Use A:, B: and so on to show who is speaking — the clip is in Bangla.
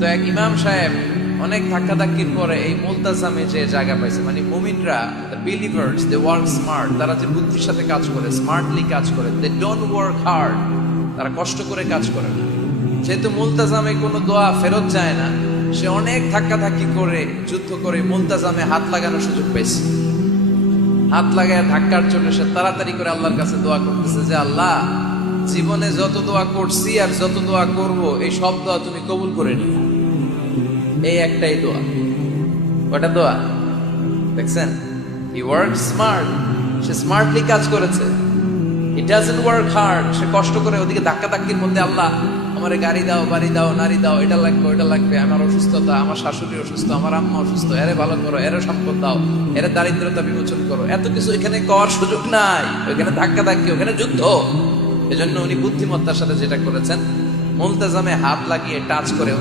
A: তো এক ইমাম সাহেব অনেক ধাক্কা ধাক্কির পরে এই মুলতাজামে যে জায়গা পাইছে মানে মুমিনরা the believers they work smart তারা যে বুদ্ধির সাথে কাজ করে স্মার্টলি কাজ করে দে ডোন্ট ওয়ার্ক হার্ড তারা কষ্ট করে কাজ করে না। যেহেতু মুলতাজামে কোনো দোয়া ফেরত যায় না, সে অনেক ধাক্কা ধাক্কি করে, যুদ্ধ করে মুলতাজামে হাত লাগানোর সুযোগ পেয়েছে হাত লাগায় ধাক্কার জন্য সে তাড়াতাড়ি করে আল্লাহর কাছে দোয়া করতেছে যে, আল্লাহ জীবনে যত দোয়া করছি আর যত দোয়া করব, এই সব দোয়া তুমি কবুল করে নি এই একটাই দোয়া। ওটা দোয়া? দেখছেন? হি ওয়ার্ক স্মার্ট সে স্মার্টলি কাজ করেছে। ইট ডাজন্ট ওয়ার্ক হার্ড সে কষ্ট করে ওদিকে ধাক্কা ধাক্কির মধ্যে, আল্লাহ, আমার গাড়ি দাও, বাড়ি দাও, নারী দাও, এটা লাগবে ওটা লাগবে। আমার অসুস্থতা, আমার শাশুড়ি অসুস্থ, আমার আম্মা অসুস্থ, এরে ভালো করো, এরে সম্পদ দাও, এরে দারিদ্রতা বিমোচন করো। এত কিছু এখানে করার সুযোগ নাই। ওখানে ধাক্কা ধাক্কি ওখানে যুদ্ধ। এজন্য উনি বুদ্ধিমত্তার সাথে যেটা করেছেন মুলতাজামে হাত লাগিয়ে টাচ করে